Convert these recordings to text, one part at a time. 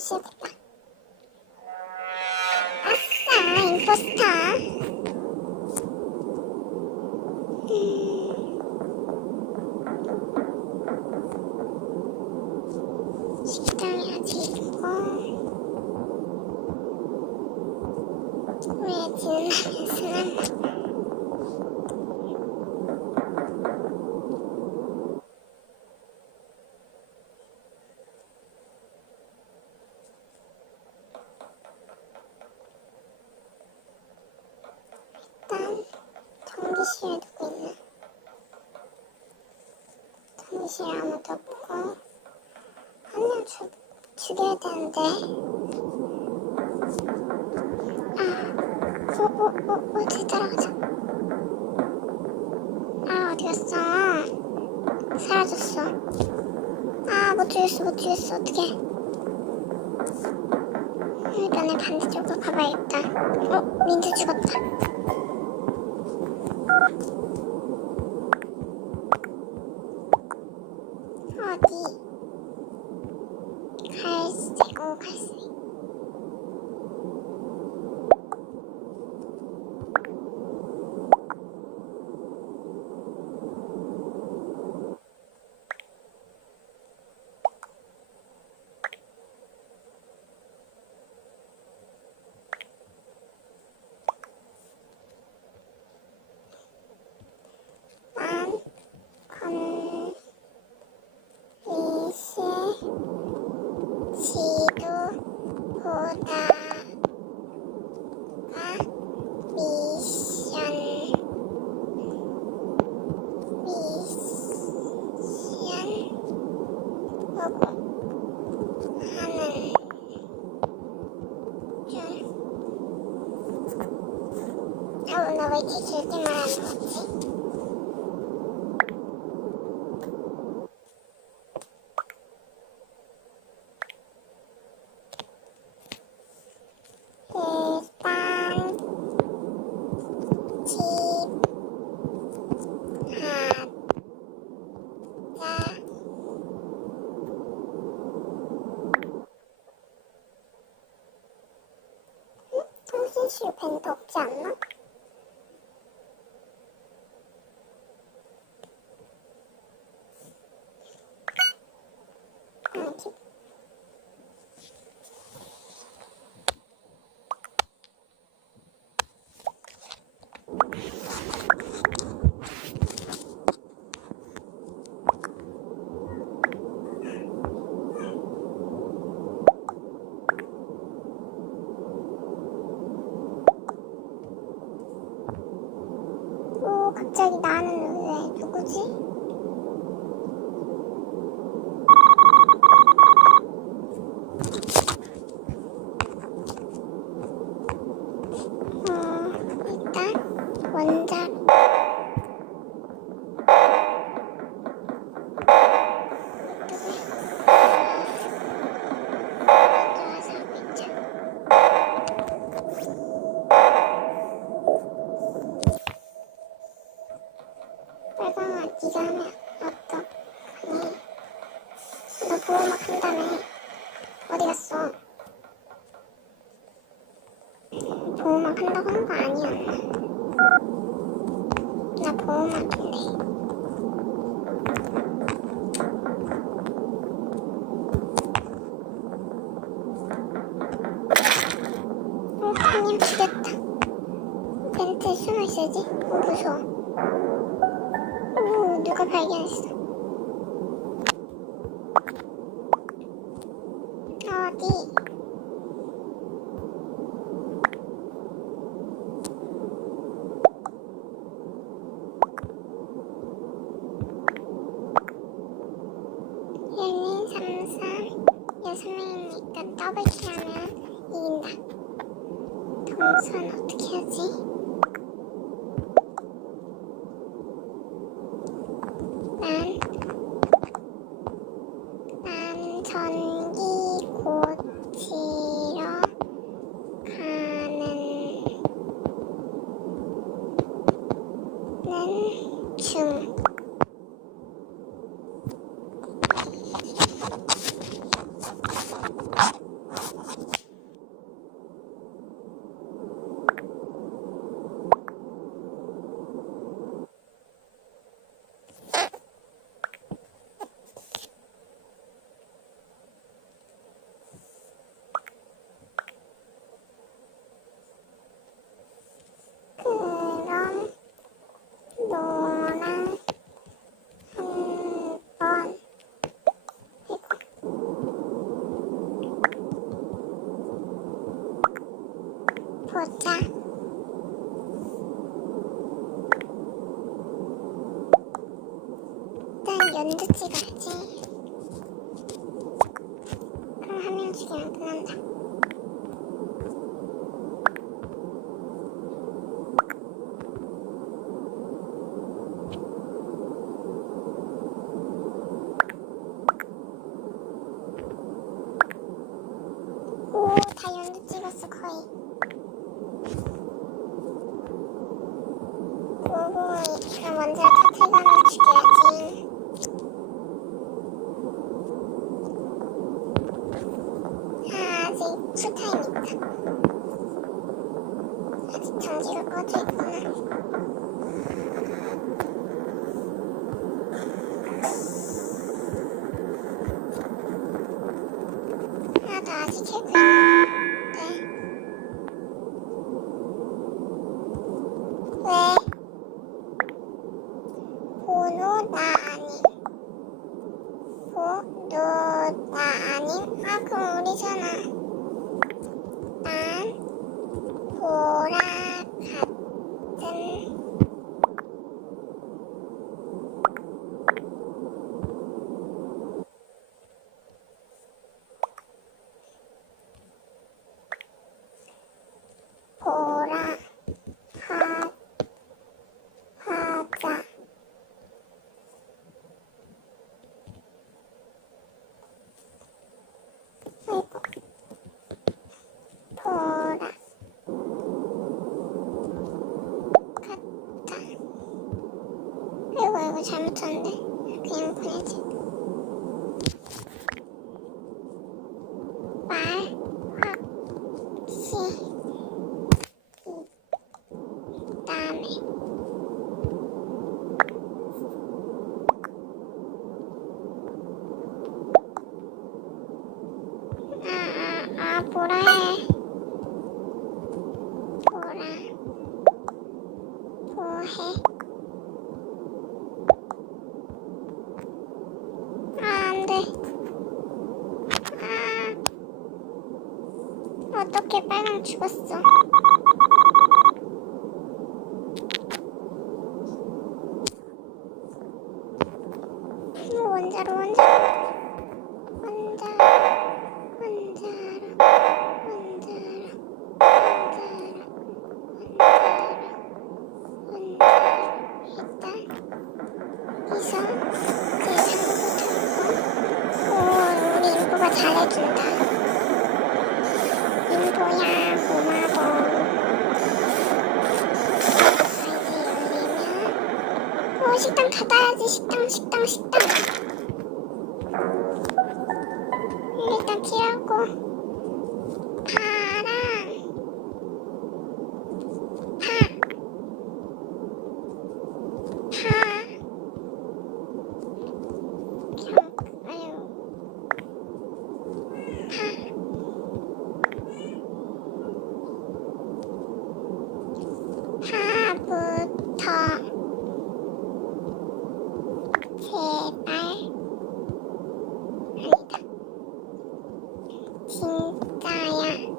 쉬어야겠다. 아싸, 임포스터. 식당이 아직 있고, 우회지는 연습한다. 일단 전기실에 누구 있나? 전기실에 아무도 없고 한 명 죽여야 되는데. 어디 따라가자. 어디 갔어? 사라졌어. 못 죽였어. 어떡해. 이번에 반대쪽으로 가봐야겠다. 민트 죽었다. 어디? 갈색. 나 왜 이렇게 길게 말하는 거지? 일단 통신실 밴드 없지 않나? 갑자기 나는 왜 누구지? 일단 원작 빨강아, 네가 하면 어떡하니? 너 보호막 한다며. 어디 갔어? 보호막 한다고 한 거 아니었나? 나 보호막인데. 형님 죽였다. 벤트에 숨어있어야지. 무서워. 누가 발견했어. 어디? 일민 3, 6명이니까 더블킬하면 이긴다. 동선 어떻게 하지? 난 전기 고치러 가는 중. 보자. 일단 연두 찍어야지. 그럼 한 명 죽이면 끝난다. 오, 다 연두 찍었어, 거의. 오고, 그럼 먼저 터트리고 죽여야지. 아직 쿨타임 있다. 아직 전기가 꺼져 있구나. 나 아직 해고 있는데. 왜? 번호 나 아님. 번호 나 아님? 아, 그럼 우리잖아. 난 보라 같은 보라 하자. 아이고. 보라 같다. 아이고 잘못했는데. 그냥 보내지. 말 확실히 다음에 뭐라 해. 뭐해. 안돼. 어떻게 빨강 죽었어. 원자로 우리 인포가 잘해준다. 인포야 고마워. 이제 열리면 식당 닫아야지. 식당 일단 튀라고. 파부터 제발. 아니다. 진짜야.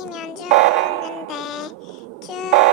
주시면 좋은데 주